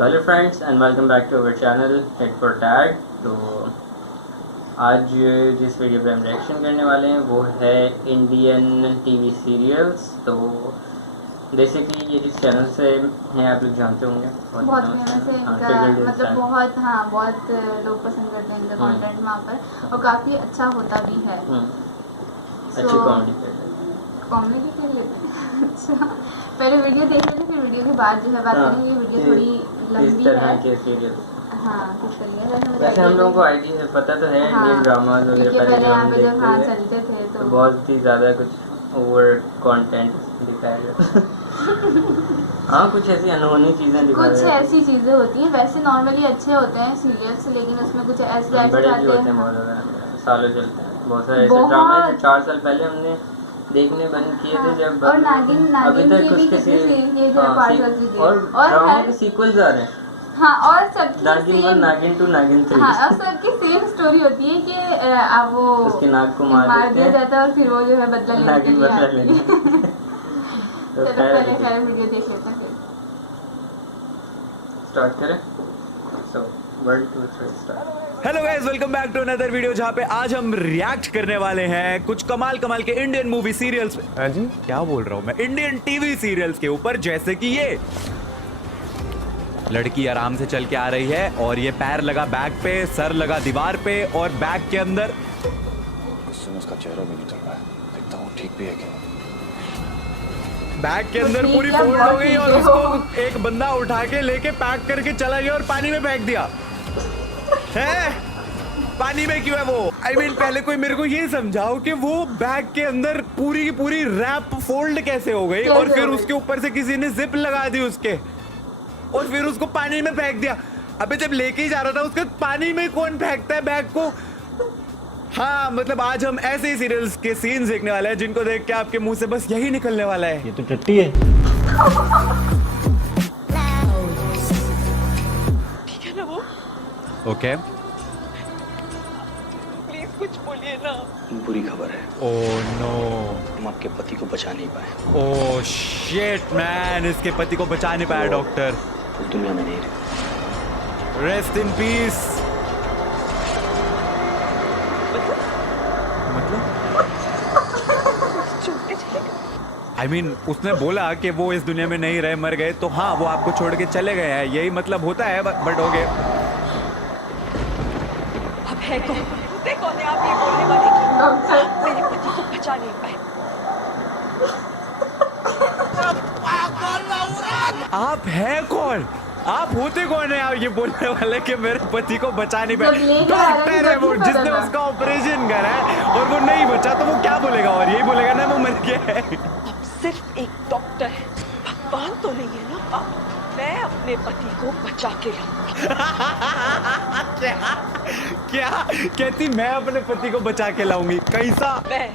Hello friends and welcome back to our channel hit for tag. तो आज जिस video पे हम रिएक्शन करने वाले हैं वो है इंडियन टीवी सीरियल्स। तो बेसिकली ये जिस चैनल से हैं आप लोग जानते होंगे, बहुत फेमस है इनका, मतलब बहुत लोग पसंद करते हैं इनका कंटेंट वहाँ पर, और काफ़ी अच्छा होता भी है। अच्छी कॉमेडी कर लेते हैं। अच्छा, पहले वीडियो देख लेते फिर वीडियो के बाद जो है बात करेंगे। वीडियो थोड़ी लंबी है। हाँ, कुछ करिए। वैसे हम लोगों को आइडिया पता तो है इंडियन ड्रामाज वगैरह पहले जो हम देखते चलते थे तो बहुत ही ज़्यादा कुछ ओवर कंटेंट दिखाया जाता। हाँ, कुछ ऐसी अनहोनी चीज़ें ऐसी चीज़ें होती हैं। वैसे नॉर्मली अच्छे होते हैं सीरियल्स, लेकिन उसमें कुछ ऐसे बड़े भी होते हैं, बहुत ज़्यादा सालों चलते हैं। बहुत सारे ऐसे ड्रामे जो 4 साल पहले हमने देखने बंद किए थे जब, और नागिन अभी तक उसके और ड्रामे के सीक्वल्स आ रहे हैं। हाँ, और सबकी नागिन 1, नागिन 2, नागिन 3। हाँ, और सबकी सेम स्टोरी होती है कि वो उसके नाग को मार दिया जाता है और फिर वो जो है बदला लेने के लिए आती है। तो पहले वीडियो देख लेते हैं, स्टार्ट करें। So 1 2 3 start. Hello guys, welcome back to another video जहाँ पे आज हम रिएक्ट करने वाले हैं कुछ कमाल के इंडियन मूवी सीरियल्स पे। हाँ जी, क्या बोल रहा हूँ मैं, इंडियन टीवी सीरियल्स के ऊपर। जैसे कि ये लड़की आराम से चल के आ रही है और ये पैर लगा बैग पे, सर लगा दीवार पे, और बैग के अंदर उसका चेहरा भी नहीं चल रहा है, देखता हूँ ठीक भी है क्या। बैग के अंदर पूरी फोल्ड हो गई और उसको एक बंदा उठा के लेके पैक करके चला गया और पानी में फेंक दिया है। पानी में क्यों है वो? I mean, पहले कोई मेरे को ये समझाओ कि वो बैग के अंदर पूरी की पूरी रैप फोल्ड कैसे हो गई और फिर उसके ऊपर से किसी ने जिप लगा दी उसके और फिर उसको पानी में फेंक दिया। अबे जब लेके ही जा रहा था उसके पानी में कौन फेंकता है बैग को? हाँ, मतलब आज हम ऐसे ही सीरियल्स के सीन्स देखने वाले हैं जिनको देख के आपके मुंह से बस यही निकलने वाला है, ये तो टट्टी है। ठीक है ना वो? ओके, प्लीज कुछ बोलिए ना। बुरी खबर है। ओह नो, हम आपके पति को बचा नहीं पाए। ओह शिट मैन, इसके पति को बचा नहीं पाया डॉक्टर। इस दुनिया में नहीं रहे। Rest in peace. मतलब I mean, उसने बोला कि वो इस दुनिया में नहीं रहे, मर गए, तो हाँ वो आपको छोड़ के चले गए हैं, यही मतलब होता है। बट हो गए। अब है कौन? कौन है आप ये बोलने वाले कि मेरे पति को बचा नहीं पाए? आप है कौन? आप होते कौन है? आप ये बोलने वाले कि मेरे पति को बचा नहीं पाए? डॉक्टर है वो, जिसने उसका ऑपरेशन करा है और वो नहीं बचा, तो वो क्या बोलेगा? और यही बोलेगा ना वो मर गया है। अब सिर्फ एक डॉक्टर है, भगवान तो नहीं है ना। अब मैं अपने पति को बचा के लाऊंगी। क्या कहती? मैं अपने पति को बचा के लाऊंगी? कैसा? मैं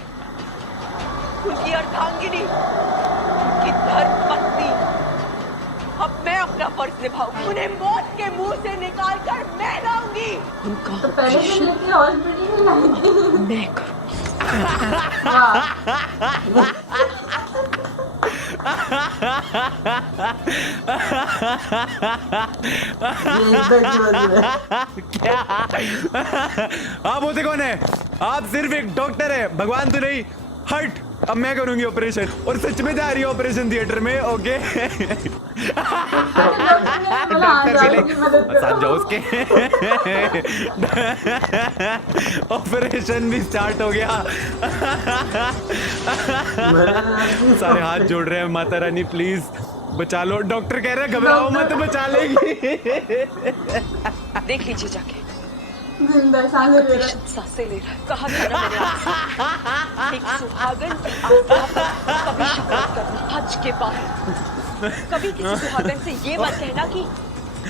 उनकी अर्धांगिनी, उनकी धर्मपत्नी, अब मैं अपना फर्ज निभाऊंगी। उन्हें मौत के मुंह से निकाल कर मैं लाऊंगी। उनका तो पहले हॉस्पिटल में लाई थी। मैं करूंगी। क्या? आप होते कौन है? आप सिर्फ एक डॉक्टर है, भगवान तो नहीं। हट, अब मैं करूंगी ऑपरेशन, और सच में जा रही है ऑपरेशन थिएटर में। ओके, डॉक्टर भी नहीं, साथ जाओ उसके। ऑपरेशन भी स्टार्ट हो गया। सारे हाथ जोड़ रहे हैं, माता रानी प्लीज बचा लो। डॉक्टर कह रहे हैं घबराओ मत, बचा लेगी। देख लीजिए जाके, जिंदा सांसें ले रहा है। कहा था ना मैंने आपसे, एक सुहागन की आत्मा पर कभी शपथ करना हज के बाद। कभी किसी सुहागन से ये मत कहना कि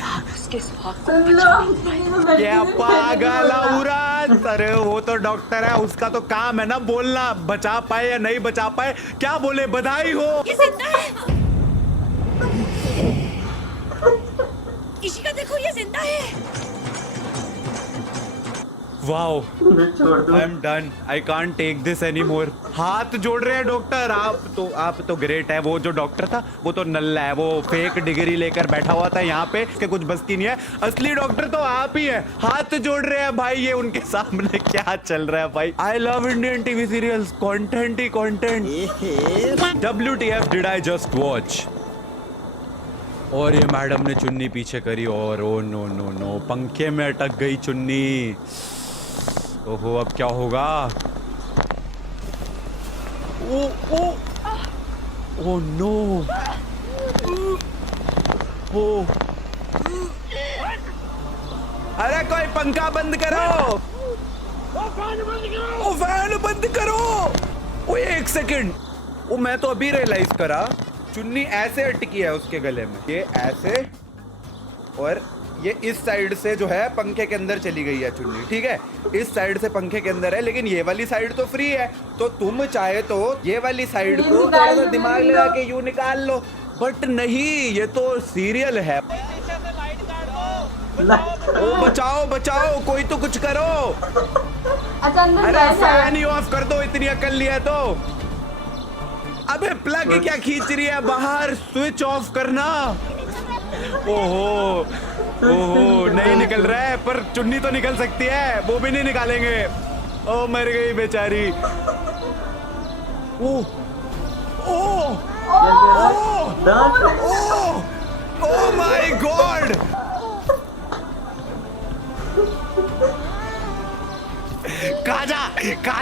आप उसके सुहाग को बचा नहीं पाए। क्या पागल औरत! अरे वो तो डॉक्टर है, उसका तो काम है ना बोलना, बचा पाए या नहीं बचा पाए। क्या बोले? बधाई हो। ये जिंदा है। इशिका देखो, ये जिंदा है। वाओ, छोड़ दो। I am done, I can't take this any more. हाथ जोड़ रहे हैं डॉक्टर, आप तो ग्रेट है। वो जो डॉक्टर था वो तो नल्ला है, वो फेक डिग्री लेकर बैठा हुआ था यहाँ पे कि कुछ बस्ती नहीं है। असली डॉक्टर तो आप ही है। हाथ जोड़ रहे हैं भाई, ये उनके सामने क्या चल रहा है भाई। I love Indian TV serials, content ही content. WTF did I just watch. और ये मैडम ने चुन्नी पीछे करी और ओ नो नो नो, पंखे में अटक गई चुन्नी। ओहो, अब क्या होगा। ओ ओ ओ नो, ओ अरे कोई पंखा बंद करो, ओ फैन बंद करो। ओ एक सेकंड, ओ मैं तो अभी रियलाइज करा चुन्नी ऐसे अटकी है उसके गले में, ये ऐसे, और ये इस साइड से जो है पंखे के अंदर चली गई है चुन्नी। ठीक है, इस साइड से पंखे के अंदर है, लेकिन ये वाली साइड तो फ्री है। तो तुम चाहे तो ये वाली साइड को थोड़ा सा दिमाग लगा के यूं निकाल लो, बट नहीं, ये तो सीरियल है। ओ बचाओ बचाओ, कोई तो कुछ करो। अरे फैन ही ऑफ कर दो, इतनी अकल लिया तो। अबे प्लग क्या खींच रही है बाहर, स्विच ऑफ करना। ओहो ओहो, नहीं निकल रहा है, पर चुन्नी तो निकल सकती है, वो भी नहीं निकालेंगे। ओ मर गई बेचारी। ओ ओ ओ माय गॉड, खा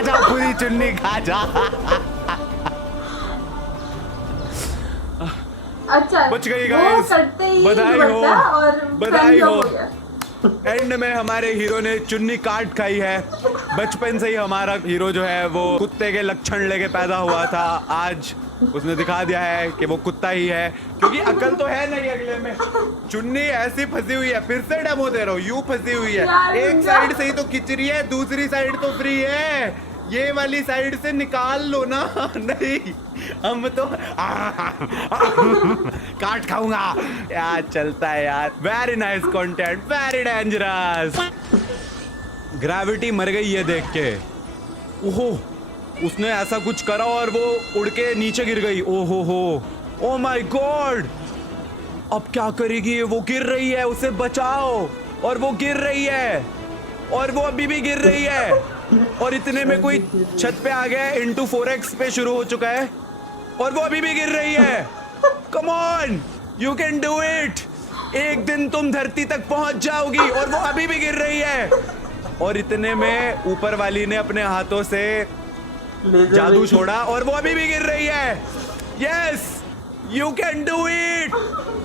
जा पूरी चुन्नी, खा जा। अच्छा, बच गई गाइस, बधाई हो, बधाई हो। एंड में हमारे हीरो ने चुन्नी काट खाई है। बचपन से ही हमारा हीरो जो है वो कुत्ते के लक्षण लेके पैदा हुआ था। आज उसने दिखा दिया है कि वो कुत्ता ही है, क्योंकि अकल तो है नहीं अगले में। चुन्नी ऐसी फंसी हुई है, फिर से डेमो दे रहा हूँ, यूं फंसी हुई है। एक साइड से ही तो खिंच रही है, दूसरी साइड तो फ्री है। ये वाली साइड से निकाल लो ना। नहीं, हम तो काट खाऊंगा यार, चलता है यार। Very nice content, very dangerous. Gravity मर गई ये देख के। ओहो, उसने ऐसा कुछ करा और वो उड़ के नीचे गिर गई। ओहो हो, ओ माय गॉड, अब क्या करेगी। वो गिर रही है, उसे बचाओ। और वो गिर रही है, और वो अभी भी गिर रही है। और इतने में कोई छत पे आ गया, इंटू 4x पे शुरू हो चुका है, और वो अभी भी गिर रही है। Come on, you can do it. एक दिन तुम धरती तक पहुंच जाओगी, और वो अभी भी गिर रही है। और इतने में ऊपर वाली ने अपने हाथों से जादू छोड़ा, और वो अभी भी गिर रही है। Yes, you can do it.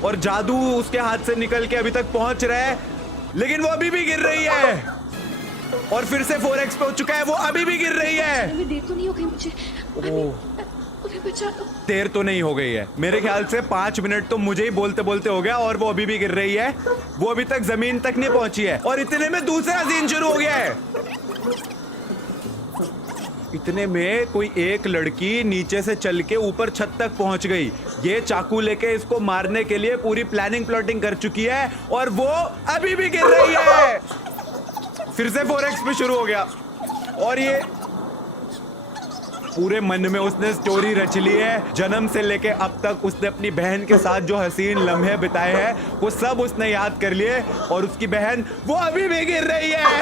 और जादू उसके हाथ से निकल के अभी तक पहुंच रहा है, लेकिन वो अभी भी गिर रही है। और फिर से 4x पे हो चुका है, वो अभी भी गिर रही है। देर तो नहीं हो गई मुझे? देर तो नहीं हो गई है, मेरे ख्याल से 5 मिनट तो मुझे ही बोलते बोलते हो गया, और वो अभी भी गिर रही है। वो अभी तक जमीन तक नहीं पहुंची है, और इतने में दूसरा सीन शुरू हो गया है। इतने में कोई एक लड़की नीचे से चल के ऊपर छत तक पहुंच गई। ये चाकू लेके इसको मारने के लिए पूरी प्लानिंग प्लॉटिंग कर चुकी है, और वो अभी भी गिर रही है। फिर से 4x पे शुरू हो गया, और ये पूरे मन में उसने स्टोरी रच ली है। जन्म से लेके अब तक उसने अपनी बहन के साथ जो हसीन लम्हे बिताए हैं, वो सब उसने याद कर लिए, और उसकी बहन वो अभी भी गिर रही है।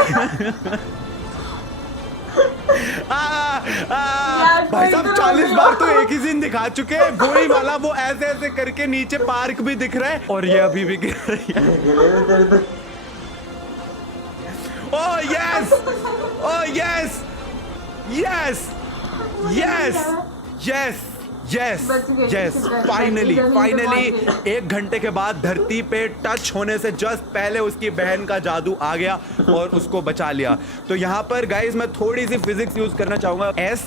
भाई साहब 40 बार तो एक ही सीन दिखा चुके हैं, वही वाला। वो ऐसे ऐसे करके नीचे पार्क भी दिख रहा है, और ये अभी भी गिर रही है। Oh yes! Oh yes! Yes! Yes! Yes! Yes! Yes! Finally! Finally! 1 घंटे के बाद धरती पे टच होने से जस्ट पहले उसकी बहन का जादू आ गया और उसको बचा लिया। तो यहाँ पर गाइज मैं थोड़ी सी फिजिक्स यूज करना चाहूंगा। S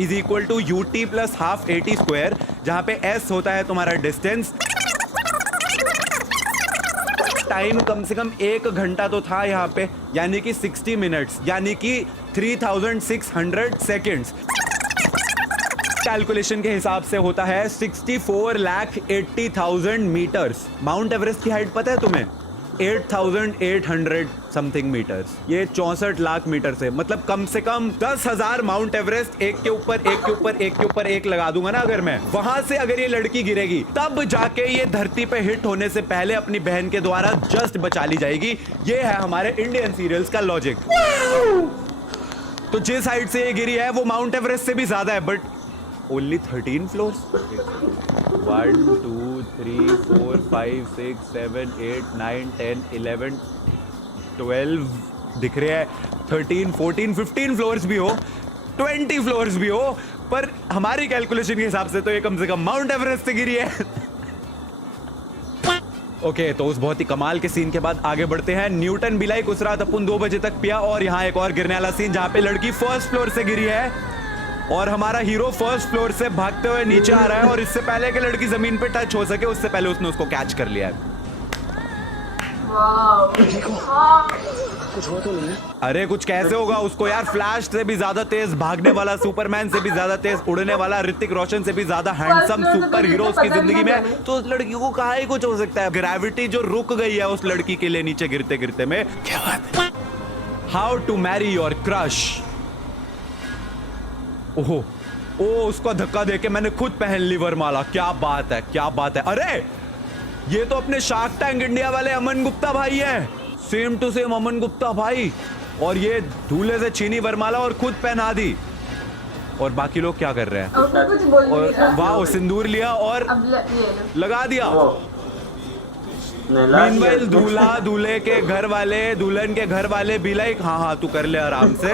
is equal to UT plus half AT square, जहाँ पे S होता है तुम्हारा डिस्टेंस। टाइम कम से कम 1 घंटा तो था यहाँ पे, यानी कि 60 मिनट्स, यानी कि 3600 सेकेंड्स। कैलकुलेशन के हिसाब से होता है 64,80,000 मीटर्स। माउंट एवरेस्ट की हाइट पता है तुम्हें? 8,800 समथिंग मीटर्स, ये 64 लाख मीटर से, मतलब कम से कम 10,000 माउंट एवरेस्ट एक के ऊपर एक के ऊपर एक के ऊपर एक लगा दूंगा ना अगर मैं, वहां से अगर ये लड़की गिरेगी तब जाके ये धरती पे हिट होने से पहले अपनी बहन के द्वारा जस्ट बचा ली जाएगी। ये है हमारे इंडियन सीरियल्स का लॉजिक। तो जिस हाइट से ये गिरी है वो माउंट एवरेस्ट से भी ज्यादा है, बट ओनली 13 फ्लोर्स। 1 2 3 4 5 6 7 8 9 10 11 12 दिख रहे हैं, 13 14 15 फ्लोर्स भी हो, 20 फ्लोर्स भी हो, पर हमारी कैलकुलेशन के हिसाब से तो ये कम से कम माउंट एवरेस्ट से गिरी है। ओके, तो उस बहुत ही कमाल के सीन के बाद आगे बढ़ते हैं। न्यूटन बिलाई उस रात अपन 2 बजे तक पिया, और यहाँ एक और गिरने वाला सीन जहाँ पे लड़की फर्स्ट फ्लोर से गिरी है और हमारा हीरो फर्स्ट फ्लोर से भागते हुए नीचे आ रहा है, और इससे पहले कि लड़की जमीन पे टच हो सके उससे पहले उसने उसको कैच कर लिया है। कुछ हुआ तो नहीं है? अरे कुछ कैसे होगा उसको यार, फ्लैश से भी ज्यादा तेज भागने वाला, सुपरमैन से भी ज्यादा तेज उड़ने वाला, ऋतिक रोशन से भी ज्यादा हैंडसम सुपर हीरो उसकी जिंदगी में, तो उस लड़की को कहाँ ही कुछ हो सकता है। ग्रेविटी जो रुक गई है उस लड़की के लिए नीचे गिरते गिरते में। क्या बात है। How to marry your crush. ओहो, ओ उसको धक्का देके मैंने खुद पहन ली वरमाला। क्या बात है, क्या बात है। अरे ये तो अपने शार्क टैंक इंडिया वाले अमन गुप्ता भाई हैं, same to same Aman Gupta भाई। और ये दूल्हे से छीनी वरमाला और खुद पहना दी, और बाकी लोग क्या कर रहे हैं? और वाह, सिंदूर लिया और लगा दिया। मीनवाइल दूल्हा, दूल्हे के घर वाले, दुल्हन के घर वाले भी लाइक हाँ हाँ तू कर ले आराम से,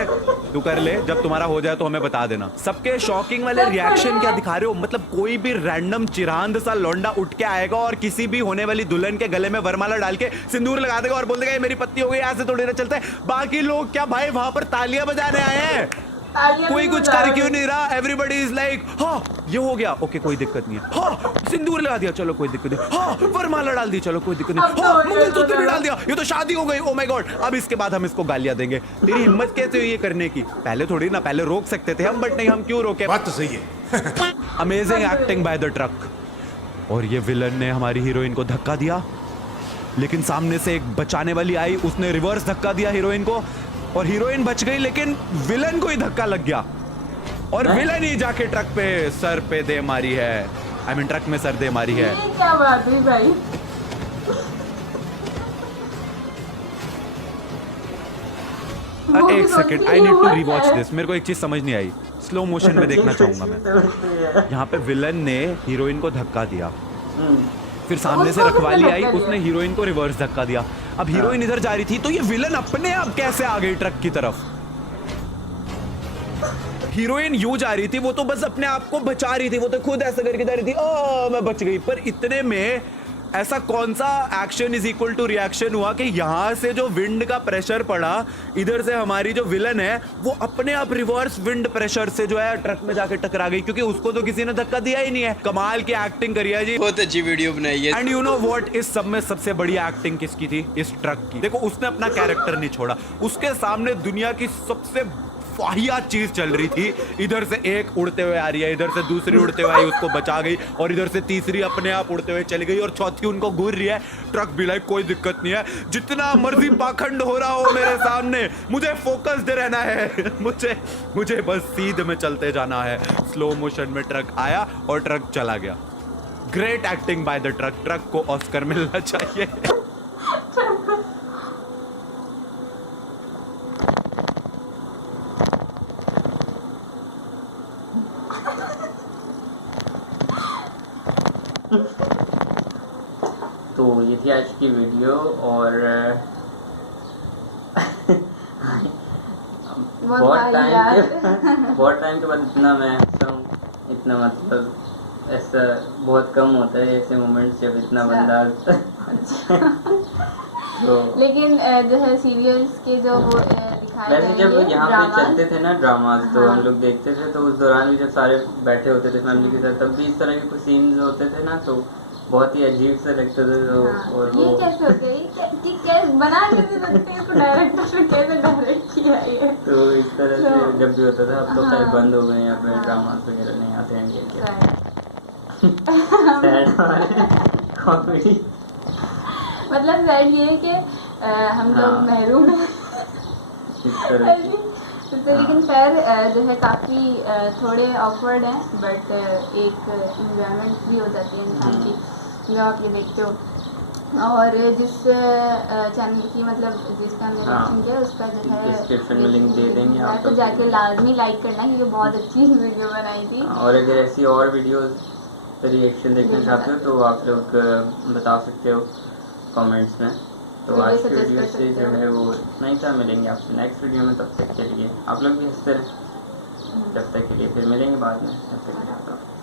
तू कर ले, जब तुम्हारा हो जाए तो हमें बता देना। सबके शॉकिंग वाले रिएक्शन क्या दिखा रहे हो, मतलब कोई भी रैंडम चिरांद सा लौंडा उठ के आएगा और किसी भी होने वाली दुल्हन के गले में वरमाला डाल के सिंदूर लगा देगा और बोल देगा ये मेरी पत्नी हो गई, ऐसे थोड़ी ना चलता है। बाकी लोग क्या भाई वहां पर तालियां बजाने आए हैं? कोई कुछ कर क्यों नहीं रहा? एवरीबडी इज लाइक हाँ ये हो गया, ओके कोई दिक्कत नहीं है, हाँ सिंदूर लगा दिया चलो कोई दिक्कत नहीं, हाँ वरमाला डाल दी चलो कोई दिक्कत नहीं, हाँ मंगलसूत्र भी डाल दिया, ये तो शादी हो गई, ओ माय गॉड। अब इसके बाद हम इसको गालियां देंगे। तेरी हिम्मत कैसे हुई ये करने की? पहले थोड़ी ना, पहले रोक सकते थे हम, बट नहीं, हम क्यों रोके? बात तो सही है। Amazing acting by the truck. और ये विलन ने हमारी हीरोइन को धक्का दिया, लेकिन सामने से एक बचाने वाली आई, उसने रिवर्स धक्का दिया हीरोइन को और हीरोइन बच गई, लेकिन विलन को ही धक्का लग गया और विलन ही जाके ट्रक पे सर पे दे मारी है, आई मीन ट्रक में सर दे मारी है। क्या बात हुई भाई? एक second, I need to rewatch this. मेरे को एक चीज समझ नहीं आई, स्लो मोशन में देखना चाहूंगा मैं। यहाँ पे विलन ने हीरोइन को धक्का दिया, फिर सामने से रखवाली आई, उसने हीरोइन को रिवर्स धक्का दिया। अब हीरोइन इधर जा रही थी तो ये विलन अपने आप कैसे आ गई ट्रक की तरफ? हीरोइन यूं जा रही थी, वो तो बस अपने आप को बचा रही थी, वो तो खुद ऐसा करके जा रही थी, ओ मैं बच गई। पर इतने में ऐसा कौन सा action is equal to reaction हुआ कि यहां से जो विंड का प्रेशर पड़ा, इधर से हमारी जो विलन है वो अपने आप रिवर्स विंड प्रेशर से जो है ट्रक में जाके टकरा गई, क्योंकि उसको तो किसी ने धक्का दिया ही नहीं है। कमाल की एक्टिंग करी है जी, बहुत अच्छी वीडियो बनाई है। एंड यू नो व्हाट, इस सब में सबसे बड़ी एक्टिंग किसकी थी? इस ट्रक की। देखो उसने अपना कैरेक्टर नहीं छोड़ा, उसके सामने दुनिया की सबसे वाहियात चीज चल रही थी। इधर से एक उड़ते हुए आ रही है, इधर से दूसरी उड़ते हुए आई, उसको बचा गई, और इधर से तीसरी अपने आप उड़ते हुए चली गई, और चौथी उनको घूर रही है। ट्रक भी लाइक कोई दिक्कत नहीं है, जितना मर्जी पाखंड हो रहा हो मेरे सामने, मुझे फोकस्ड रहना है, मुझे बस सीध में चलते जाना है। स्लो मोशन में ट्रक आया और ट्रक चला गया। Great acting by the truck. Truck को ऑस्कर मिलना चाहिए। तो ये थी आज की वीडियो, और बहुत टाइम के बाद इतना मैं हंसा हूँ, इतना मतलब ऐसा बहुत कम होता है ऐसे मोमेंट्स जब इतना बंदा तो लेकिन जो है सीरियल्स के जो वो दिखाए वैसे जब यहाँ पे चलते थे ना ड्रामास, तो हम लोग देखते थे, तो उस दौरान भी जब सारे बैठे होते थे फैमिली के साथ, तब भी इस तरह के कुछ सीन्स होते थे ना, तो बहुत ही अजीब सा लगता था। तो और ये कैसे हो गया, ये कैसे बना कैसे सकते हैं, इसको डायरेक्टर ने कैसे डायरेक्ट किया ये? तो इस तरह से जब भी होता था, अब तो खैर बंद हो गए, यहाँ पे ड्रामास वगैरह नहीं आते हैं इंडिया के। कॉमेडी मतलब सैड ये है कि हम लोग हाँ। महरूम हैं इस तरह की तो लेकिन खैर जो है काफ़ी थोड़े ऑकवर्ड हैं, बट एक इंजॉयमेंट भी हो जाती है इंसान की जब आप ये देखते हो। और जिस चैनल की मतलब जिसका हमने रिएक्शन किया उसका जो है डिस्क्रिप्शन में लिंक दे देंगे आप तो जाके लाजमी लाइक करना, क्योंकि बहुत अच्छी वीडियो बनाई थी। और अगर ऐसी और वीडियोस रिएक्शन देखना चाहते हो तो आप लोग बता सकते हो कमेंट्स में। तो आज की वीडियो से जो है वो नहीं था, मिलेंगे आपसे नेक्स्ट वीडियो में। तब तक के लिए आप लोग भी हंसते रहें, जब तक के लिए फिर मिलेंगे बाद में, तब तक के लिए।